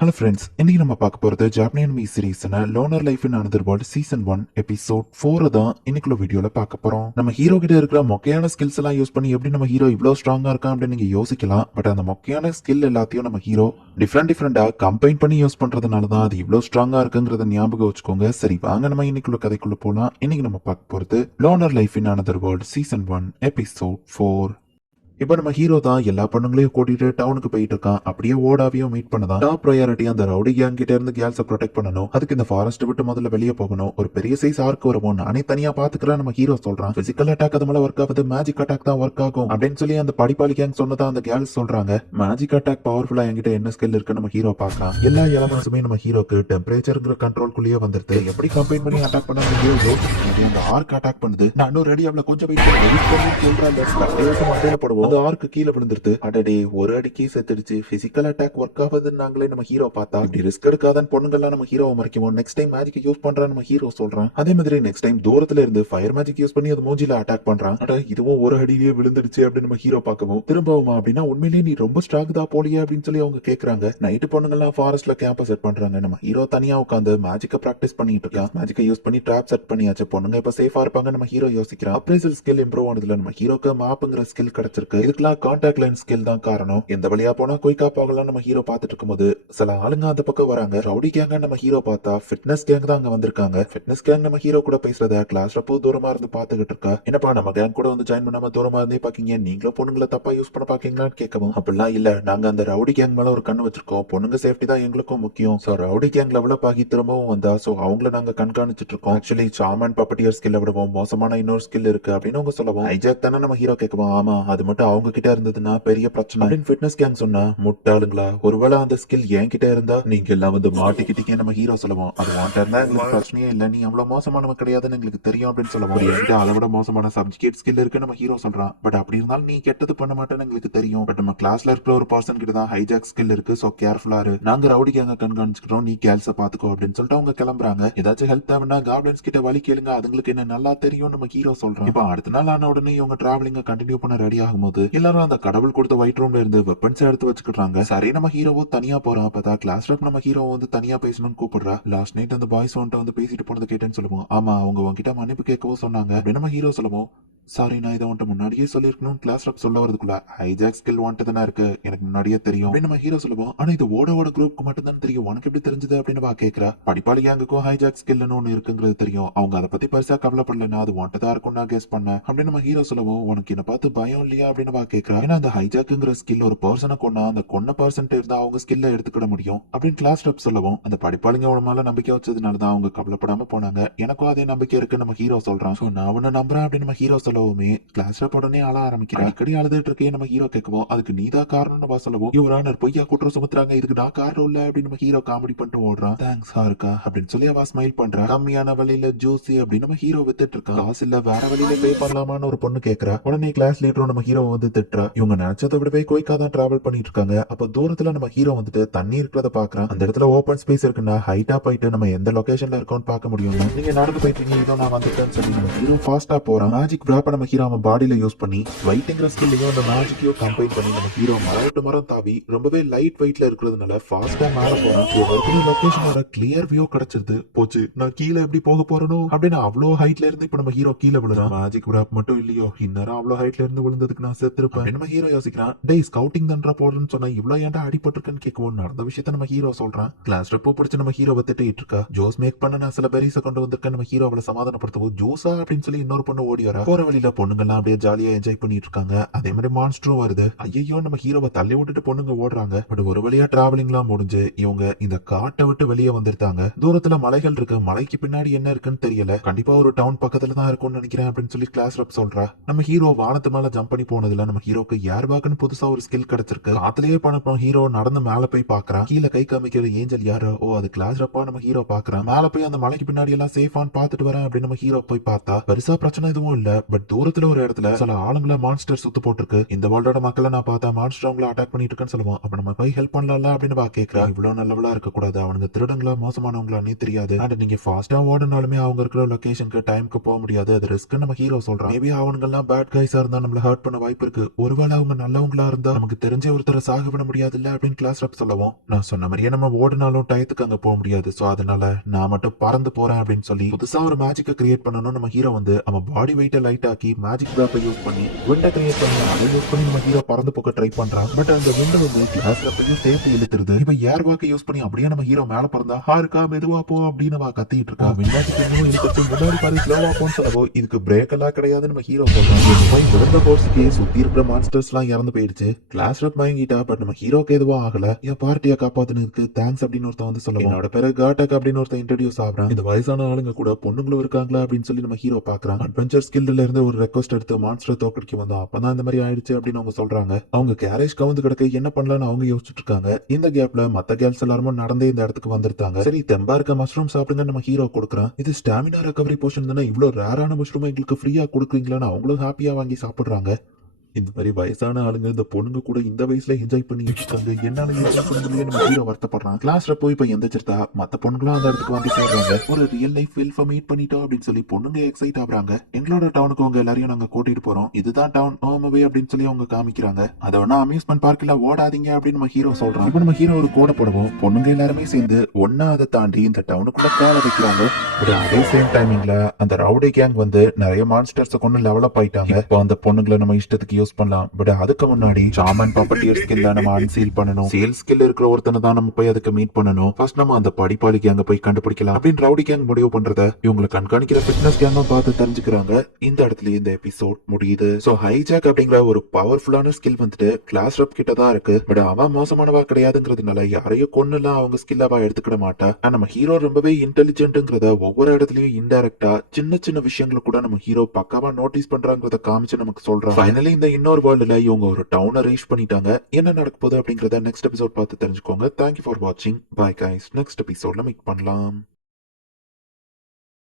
Hello friends, இன்னைக்கு நம்ம பார்க்க போறது ஜாப்பனியன் மீ சீரீஸ்னா loner life in another world season 1 episode 4 தான் இன்னைக்குள்ள வீடியோல பார்க்க போறோம். நம்ம ஹீரோ கிட்ட இருக்கிற மொக்கையான ஸ்கில்ஸ் எல்லாம் யூஸ் பண்ணி எப்படி நம்ம ஹீரோ இவ்வளவு ஸ்ட்ராங்கா இருக்கான் அப்படின்னு நீங்க யோசிக்கலாம். பட் அந்த மொக்கையான ஸ்கில் எல்லாத்தையும் நம்ம ஹீரோ டிஃப்ரெண்டா கம்பைன் பண்ணி யூஸ் பண்றதுனால தான் அது இவ்வளவு ஸ்ட்ராங்கா இருக்குங்கிறத ஞாபகம் வச்சுக்கோங்க. சரி, வாங்க நம்ம இன்னைக்குள்ள கதைக்குள்ள போலாம். இன்னைக்கு நம்ம பார்க்க போறது loner life in another world season 1 episode 4. இப்ப நம்ம ஹீரோ தான் எல்லா பொண்ணுங்களையும் கூட்டிட்டு டவுனுக்கு போயிட்டு இருக்கான். அப்படியே ஓடாவையும் மீட் பண்ணதான் டாப் ப்ரையாரிட்டி அந்த ரவுடி கேங் கிட்ட இருந்து கேர்ள்ஸை ப்ரொடெக்ட் பண்ணணும். அதுக்கு இந்த ஃபாரஸ்ட் விட்டு முதல்ல வெளியே போகணும். ஒரு பெரிய சைஸ் ஆர்க் வருவோம், நானே தனியா பாத்துக்கிறேன் நம்ம ஹீரோ சொல்றான். பிசிக்கல் அட்டாக் அது மேல ஒர்க் ஆகுது, மேஜிக் அட்டாக் தான் ஒர்க் ஆகும் அப்படின்னு சொல்லி அந்த படிப்பாளி கேங் சொன்னதா அந்த கேர்ள்ஸ் சொல்றாங்க. மேஜிக் அட்டாக் பவர்ஃபுல்லா என்கிட்ட என்ன ஸ்கில் இருக்கு நம்ம ஹீரோ பார்க்கலாம். எல்லா எலமெண்ட்ஸுமே நம்ம ஹீரோக்கு டெம்பரேச்சர்ங்கிற கண்ட்ரோல்குள்ளேயே வந்துருது. எப்படி கம்பைன் பண்ணி அட்டாக் பண்ண முடியும்? அந்த ஆர்க் அட்டாக் பண்ணுது. நான் ரெடி அவளை கொஞ்சம் வெயிட் பண்ணி சொல்றேன் போடுவோம். அந்த ஆர்க் கீழே விழுந்துருது. அடடே, ஒரு அடிக்கே செத்துடுச்சு. பிசிக்கல் அட்டாக் ஒர்க் ஆகுதுன்னு நாங்களே நம்ம ஹீரோ பார்த்தா இப்படி ரிஸ்க் எடுக்காதன்னு பொண்ணுங்கள்லாம் நம்ம ஹீரோவை மறைக்குவோம். நெக்ஸ்ட் டைம் மேஜிக் யூஸ் பண்றான்னு நம்ம ஹீரோ சொல்றான். அதே மாதிரி நெக்ஸ்ட் டைம் தூரத்துல இருந்து ஃபயர் மேஜிக் யூஸ் பண்ணி அது மூஞ்சில அட்டாக் பண்றான். அட, இதுவும் ஒரு அடியிலேயே விழுந்துடுச்சு அப்படின்னு நம்ம ஹீரோ பார்க்கவும் திரும்பவுமா அப்படின்னா உண்மையிலேயே நீ ரொம்ப ஸ்ட்ராங் தான் போலியா அப்படின்னு சொல்லி அவங்க கேக்குறாங்க. நைட்டு பொண்ணுங்கள்லாம் ஃபாரஸ்ட்ல கேம்ப செட் பண்றாங்க. நம்ம ஹீரோ தனியா உட்காந்து மேஜிக்க பிராக்டிஸ் பண்ணிட்டு இருக்கான். மேஜிக்கை யூஸ் பண்ணி ட்ராப் செட் பண்ணியாச்சு. பொண்ணுங்க இப்ப சேஃபா இருப்பாங்க நம்ம ஹீரோ யோசிக்கிறான். அப்ரைசல் ஸ்கில் இம்ப்ரூவ் ஆனதுல நம்ம ஹீரோக்கு மேப்ங்கிற ஸ்கில் கிடைச்சிருக்கு. இதுக்கெல்லாம் கான்டாக்ட் லைன் ஸ்கில் தான் காரணம். எந்த வழியா போனா குயிக்கா போகலாம் நம்ம ஹீரோ பார்த்துட்டு இருக்கும்போது சில ஆளுங்க அந்த பக்கம் வராங்க. ரவுடி கேங்க நம்ம ஹீரோ பார்த்தா ஃபிட்னஸ் கேங் தான் அங்க வந்திருக்காங்க. ஃபிட்னஸ் கேங் நம்ம ஹீரோ கூட பேசுறத கிளாஸ் ரப்போ தூரமா இருந்து பாத்துக்கிட்டு இருக்கா. என்னப்பா, நம்ம கேங் கூட வந்து ஜாயின் பண்ணாம தூரமா இருந்தே பாக்கீங்க, நீங்களும் பொண்ணுங்களை தப்பா யூஸ் பண்ண பாக்கீங்களான்னு கேட்கவும், அப்படிலாம் இல்ல, நாங்க அந்த ரவுடி கேங் மேல ஒரு கண்ணு வச்சிருக்கோம். பொண்ணுங்க சேஃப்டி தான் எங்களுக்கும் முக்கியம். சோ ரவுடி கேங் லெவலப் ஆகி திரும்பவும் வந்தா சோ அவங்கள நாங்க கண்காணிச்சிட்டு இருக்கோம். ஆக்சுவலி சாமன் பப்பட்டியர் ஸ்கில் விடுவோம், மோசமான இன்னொரு ஸ்கில் இருக்கு அப்படின்னு அவங்க சொல்லவும், ஹைஜாக் தானே நம்ம ஹீரோ கேட்கவும், ஆமா, அது மட்டும் அவங்க கிட்ட இருந்ததுன்னா பெரிய பிரச்சனை அப்படின்னு ஃபிட்னஸ் கேங் சொன்னா, முட்டாளுங்களா, ஒருவேளை அந்த ஸ்கில் என்கிட்ட இருந்தா நீங்க எல்லாம் வந்து மாட்டிக்கிட்டீங்க நம்ம ஹீரோ சொல்லுவோம். அது வாண்டா இருந்தா எங்களுக்கு பிரச்சனையே இல்ல, நீ அவ்வளவு மோசமானவ கிடையாதுன்னு எங்களுக்கு தெரியும் அப்படின்னு சொல்லுவோம். என்கிட்ட அதை விட மோசமான சப்ஜெக்ட் ஸ்கில் இருக்கு நம்ம ஹீரோ சொல்றான். பட் அப்படி இருந்தாலும் நீ கெட்டது பண்ண மாட்டேன்னு எங்களுக்கு தெரியும். பட் நம்ம கிளாஸ்ல இருக்கிற ஒரு பர்சன் கிட்ட தான் ஹைஜாக் ஸ்கில் இருக்கு, சோ கேர்ஃபுல்லா இரு. நாங்க ரவுடி கேங்க கண்காணிச்சுக்கிறோம், நீ கேர்ள்ஸ பாத்துக்கோ அப்படின்னு சொல்லிட்டு அவங்க கிளம்புறாங்க. ஏதாச்சும் ஹெல்ப் தேவைன்னா காப்ளின்ஸ் கிட்ட வழி கேளுங்க, அதுங்களுக்கு என்ன நல்லா தெரியும் நம்ம ஹீரோ சொல்றான். இப்ப அடுத்த நாள் ஆன உடனே இவங்க டிராவலிங்க கண்டினியூ பண்ண ரெடி ஆகும்போது எல்லாரும் அந்த கடவுள் கொடுத்த ஒயிட் ரூம்ல இருந்து வெப்பன்ஸ் எடுத்து வச்சுக்கிறாங்க. சரி, நம்ம ஹீரோவோ தனியா போறான். அப்பதா கிளாஸ் ரப் நம்ம ஹீரோ வந்து தனியா பேசணும்னு கூப்பிடுறா. லாஸ்ட் நைட் அந்த பாய்ஸ் வந்து பேசிட்டு போனது கேட்டேன்னு சொல்லுவோம். ஆமா, அவங்க உங்ககிட்ட மன்னிப்பு கேட்கவும் சொன்னாங்க அப்படின்னு நம்ம ஹீரோ சொல்லுவோம். சாரி, நான் இதை உன்ட்ட முன்னாடியே சொல்லிருக்கணும் கிளாஸ் ரப் சொல்ல வரதுக்குள்ள ஹைஜாக் ஸ்கில் வாண்டதுனா இருக்கு, எனக்கு முன்னாடியே தெரியும் அப்படின்னு நம்ம ஹீரோ சொல்லுவோம். ஆனா இது ஓட குரூப்க்கு மட்டும் தான் தெரியும், உனக்கு எப்படி தெரிஞ்சது அப்படின்னு வா கேக்குறா. படிப்பாளி கேங்குக்கும் ஹைஜாக் ஸ்கில்னு ஒண்ணு இருக்குங்கிறது தெரியும், அவங்க அதை பத்தி பெருசா கவலைப்படலன்னா அது வாண்டதா இருக்கும் நான் கெஸ் பண்ணேன் அப்படின்னு நம்ம ஹீரோ சொல்லுவோம். உனக்கு என்ன பார்த்து பயம் இல்லையா அப்படின்னு வா கேக்குறா. ஏன்னா அந்த ஹைஜாக்குங்கிற ஸ்கில் ஒரு பர்சனை கொண்டா அந்த கொன்ன பர்சன் இருந்தா அவங்க ஸ்கில்ல எடுத்துக்கிட முடியும் அப்படின்னு கிளாஸ் ரப் சொல்லவும், அந்த படிப்பாளிங்க அவன் மேல நம்பிக்கை வச்சதுனாலதான் அவங்க கவலைப்படாம போனாங்க. எனக்கும் அதே நம்பிக்கை இருக்கு நம்ம ஹீரோ சொல்றான். சோ நான் உன்ன நம்புறேன் அப்படின்னு நம்ம ஹீரோ சொல்லவுமே கிளாஸ் ரப் உடனே அழ ஆரம்பிக்கிறான். அடிக்கடி அழுதுட்டு இருக்கே நம்ம ஹீரோ கேட்கவும், அதுக்கு நீதா காரணம்னு வா சொல்லவும், யுவர் ஆனர் பொய்யா குற்றம் சுமத்துறாங்க, இதுக்கு நான் காரணம் இல்ல அப்படின்னு நம்ம ஹீரோ காமெடி பண்ணிட்டு ஓடுறான். தேங்க்ஸ் ஹாருக்கா அப்படின்னு சொல்லி அவ ஸ்மைல் பண்றா. கம்மியான வழியில ஜூசி அப்படின்னு நம்ம ஹீரோ வித்துட்டு இருக்கான். காசு இல்ல, வேற வழியில பே பண்ணலாமான்னு ஒரு பொண்ணு கேக்குறா. உடனே கிளாஸ் லீடரும் நம்ம ஹீரோ வந்து திட்டுறா. இவங்க நினைச்சதை விடவே குயிக்கா தான் டிராவல் பண்ணிட்டு இருக்காங்க. அப்ப தூரத்துல நம்ம ஹீரோ வந்துட்டு தண்ணி இருக்கிறத பாக்குறான். அந்த இடத்துல ஓபன் ஸ்பேஸ் இருக்குன்னா ஹைட்டா போயிட்டு நம்ம எந்த லொகேஷன்ல இருக்கோம்னு பார்க்க முடியும். நீங்க நடந்து போயிட்டு இருக்கீங்க, இதோ நான் வந்துட்டேன்னு சொல்லி நம்ம ஹீரோ ஃபாஸ்டா போறான். மேஜிக் டிராப் நம்ம ஹீரோ அவன் பாடியில யூஸ் பண்ணி வெயிட்ங்கிற ஸ்கில்லையும் அந்த மேஜிக்கையும் கம்பைன் பண்ணி நம்ம ஹீரோ மரம் விட்டு மரம் தாவி ரொம்பவே லைட் வெயிட்ல இருக்கிறதுனால ஃபாஸ்டா மேல போறான். லொகேஷனோட கிளியர் வியூ கிடைச்சிருது. போச்சு, நான் கீழே எப்படி போக போறனோ அப்படின்னு அவ்வளோ ஹைட்ல இருந்து இப்ப நம்ம ஹீரோ கீழே விழுறான். மேஜிக் டிராப் மட்டும் இல்லையோ, இந்நேரம் அவ்வளோ ஹைட்ல இருந்து விழுந்ததுக்கு நான் செத்துருப்பேன். நம்ம ஹீரோ யோசிக்கிறான். டேய், ஸ்கவுட்டிங் தண்டா போடுறேன்னு சொன்னா இவ்வளவு ஏன்டா அடிபட்டிருக்குன்னு கேட்கவும் நடந்த விஷயத்த நம்ம ஹீரோ சொல்றான். கிளாஸ் ரப்போ பிடிச்சு நம்ம ஹீரோவை திட்டிட்டு இருக்கா. ஜோஸ் மேக் பண்ண நான் சில பெரிச கொண்டு வந்திருக்கேன் நம்ம ஹீரோ அவளை சமாதானப்படுத்தவும், ஜோஸா அப்படின்னு சொல்லி இன்னொரு பொண்ணு ஓடி வரா. போற வழியில பொண்ணுங்கெல்லாம் அப்படியே ஜாலியா என்ஜாய் பண்ணிட்டு இருக்காங்க. அதே மாதிரி மான்ஸ்டரும் வருது. ஐயோ, நம்ம ஹீரோவை தள்ளி விட்டுட்டு பொண்ணுங்க ஓடுறாங்க. பட் ஒரு வழியா டிராவலிங்லாம் முடிஞ்சு இவங்க இந்த காட்டை விட்டு வெளியே வந்துருந்தாங்க. தூரத்துல மலைகள் இருக்கு, மலைக்கு பின்னாடி என்ன இருக்குன்னு தெரியல, கண்டிப்பா ஒரு டவுன் பக்கத்துல தான் இருக்கும்னு நினைக்கிறேன் அப்படின்னு சொல்லி கிளாஸ் ரப் சொல்றா. நம்ம ஹீரோ வானத்து மேல ஜம்ப் பண்ணி போனதுல நம்ம ஹீரோக்கு ஏர் பேக்னு புதுசா ஒரு ஸ்கில் கிடைச்சிருக்கு. காத்துலயே பண்ணப்போம் ஹீரோ நடந்து மேல போய் பாக்குறான். கீழே கை காமிக்கிற ஏஞ்சல் யாரு? ஓ, அது கிளாஸ் ரப்பா நம்ம ஹீரோ பாக்குறான். மேல போய் அந்த மலைக்கு பின்னாடி எல்லாம் சேஃபான்னு பாத்துட்டு வரேன் அப்படின்னு நம்ம ஹீரோ போய் பார்த்தா பெருசா பிரச்சனை எதுவும் இல்ல. பட் தூரத்துல ஒரு இடத்துல சில ஆளுங்களை மான்ஸ்டர் சுத்து போட்டிருக்கு. இந்த வேர்ல்டோட மக்களை நான் பார்த்தா மான்ஸ்டர் அவங்கள அட்டாக் பண்ணிட்டு இருக்குன்னு சொல்லுவோம். அப்ப நம்ம போய் ஹெல்ப் பண்ணலாம்ல அப்படின்னு கேக்குறா. இவ்வளவு நல்லவளா இருக்க கூடாது, அவனுங்க திருடங்களா மோசமானவங்களானே தெரியாது. அண்ட் நீங்க ஃபாஸ்டா ஓடனாலுமே அவங்க இருக்கிற லொகேஷனுக்கு டைம்க்கு போக முடியாது, அது ரிஸ்க் நம்ம ஹீரோ சொல்றான். மேபி அவனுங்க எல்லாம் பேட் கைஸா இருந்தா நம்மள ஹர்ட் பண்ண வாய்ப்பு இருக்கு. ஒருவேளை அவங்க நல்லவங்களா இருந்தா நமக்கு தெரிஞ்ச ஒருத்தரை சாக விட முடியாது இல்ல அப்படின்னு கிளாஸ் ரப் சொல்லவும், நான் சொன்ன மாதிரியே நம்ம ஓடினாலும் டயத்துக்கு அங்க போக முடியாது, சோ அதனால நான் மட்டும் பறந்து போறேன் அப்படின்னு சொல்லி புதுசா ஒரு மேஜிக்கை கிரியேட் பண்ணணும். நம்ம ஹீரோ வந்து அவன் பாடி வெயிட்ட லைட் ஆக்கி மேஜிக் டிராப்பை யூஸ் பண்ணி விண்டை கிரியேட் பண்ணி அதை யூஸ் பண்ணி நம்ம ஹீரோ பறந்து போக ட்ரை பண்றான். பட் அந்த விண்டை வந்து கிளாஸ் ரப்பையும் சேர்த்து இழுத்துருது. இப்ப ஏர் வாக்கை யூஸ் பண்ணி அப்படியே நம்ம ஹீரோ மேல பறந்தா ஹாருக்கா மெதுவா போ அப்படின்னு அவ கத்திட்டு இருக்கா. விண்டாஜிக்கு இழுத்து முன்னாடி பாரு ஸ்லோவா போன்னு சொல்லவோ இதுக்கு பிரேக் எல்லாம் கிடையாது நம்ம ஹீரோ சொல்றான். விழுந்த போர்ஸுக்கு சுத்தி இருக்கிற மான்ஸ்டர்ஸ் எல்லாம் இறந்து போயிடுச்சு. கிளாஸ் ரப் மயங்கிட்டா, பட் நம்ம ஹீரோக்கு எதுவும் ஆகல. என் பார்ட்டியா காப்பாத்துனதுக்கு தேங்க்ஸ் அப்படின்னு ஒருத்தன் வந்து சொல்லுவான். என்னோட பேரு காட்டக் அப்படின்னு ஒருத்தன் இன்ட்ரோடியூஸ் ஆகுறான். இந்த வயசான ஆளுங்க கூட பொண்ணுங்களும் இருக்காங்களா அப்படின்னு சொல்லி நம்ம ஹீரோ பாக்குறான். அட்வென்ச்சர் ஸ்கில்ல இருந்து ஒரு ரெக்வஸ்ட் எடுத்து மான்ஸ்டர் தோக்கடிக்க வந்தோம், அப்பதான் இந்த மாதிரி ஆயிடுச்சு அப்படின்னு அவங்க சொல்றாங்க. அவங்க கேரேஜ் கவுந்து கிடக்க என்ன பண்ணலாம்னு அவங்க யோசிச்சுட்டு இருக்காங்க. இந்த கேப்ல மத்த கேர்ள்ஸ் எல்லாரும் நடந்தே இந்த இடத்துக்கு வந்திருக்காங்க. சரி தெம்பா இருக்க மஷ்ரூம் சாப்பிடுங்க நம்ம ஹீரோ கொடுக்குறான். இது ஸ்டாமினா ரெக்கவரி போர்ஷன் தானே, இவ்வளவு ரேரான மஷ்ரூம் எங்களுக்கு ஃப்ரீயா கொடுக்குறீங்களான்னு அவங்களும் ஹாப்பியா வாங்கி சாப்பிடுறாங்க. இந்த மாதிரி வயசான ஆளுங்க இந்த பொண்ணுங்க கூட இந்த வயசுல என்ஜாய் பண்ணிட்டு இருக்காங்க, என்னால என்ஜாய் பண்ண முடியல நம்ம ஹீரோ வருத்தப்படுறான். கிளாஸ்ல போய் இப்ப எந்திரிச்சிருந்தா மத்த பொண்ணுங்களும் அந்த இடத்துக்கு வந்து சேர்றாங்க. ஒரு ரியல் லைஃப் வெல்ஃபை மீட் பண்ணிட்டோம் அப்படின்னு சொல்லி பொண்ணுங்க எக்ஸைட் ஆகுறாங்க. எங்களோட டவுனுக்கு உங்க எல்லாரையும் நாங்க கூட்டிட்டு போறோம், இதுதான் டவுன் ஹோம்வே அப்படின்னு சொல்லி அவங்க காமிக்கிறாங்க. அதை வேணா அம்யூஸ்மெண்ட் பார்க்ல ஓடாதீங்க அப்படின்னு நம்ம ஹீரோ சொல்றான். இப்ப நம்ம ஹீரோ ஒரு கோடை போடுவோம், பொண்ணுங்க எல்லாருமே சேர்ந்து ஒன்னா அதை தாண்டி இந்த டவுனுக்குள்ள கால வைக்கிறாங்க. பட் அதே சேம் டைமிங்ல அந்த ரவுடி கேங் வந்து நிறைய மான்ஸ்டர்ஸ் கொண்டு லெவலப் ஆயிட்டாங்க. இப்போ அந்த பொண்ணுங்களை நம்ம இஷ்டத்துக்கு யூஸ் பண்ணலாம். பட் அதுக்கு முன்னாடி சாமன் பப்பட்டியர் ஸ்கில்ல நம்ம அன்சீல் பண்ணணும். சேல் ஸ்கில் இருக்கிற ஒருத்தனை தான் நம்ம போய் அதுக்கு மீட் பண்ணணும். ஃபர்ஸ்ட் நம்ம அந்த படிப்பாளி கேங்க போய் கண்டுபிடிக்கலாம் அப்படின்னு ரவுடி கேங் முடிவு பண்றத இவங்களை கண்காணிக்கிற ஃபிட்னஸ் கேங்கும் பார்த்து தெரிஞ்சுக்கிறாங்க. இந்த இடத்துல இந்த எபிசோட் முடியுது. சோ ஹைஜாக் அப்படிங்கிற ஒரு பவர்ஃபுல்லான ஸ்கில் வந்துட்டு கிளாஸ் ரப் கிட்ட தான் இருக்கு. பட் அவன் மோசமானவா கிடையாதுங்கிறதுனால யாரையும் கொன்னுலாம் அவங்க ஸ்கில்லாவா எடுத்துக்கிட மாட்டா. நம்ம ஹீரோ ரொம்பவே இன்டெலிஜென்ட்ங்கிறத ஒவ்வொரு இடத்துலயும் இன்டைரக்டா சின்ன சின்ன விஷயங்களை கூட நம்ம ஹீரோ பக்காவா நோட்டீஸ் பண்றாங்கிறத காமிச்சு நமக்கு சொல்றான். ஃபைனலி இந்த இன்னொரு வேர்ல்டுல இவங்க ஒரு டவுனை ரீச் பண்ணிட்டாங்க. என்ன நடக்க போகுது அப்படிங்கறத நெக்ஸ்ட் எபிசோட் பார்த்து தெரிஞ்சுக்கோங்க. தேங்க்யூ ஃபார் வாட்சிங். பை கைஸ், நெக்ஸ்ட் எபிசோட்ல மீட் பண்ணலாம்.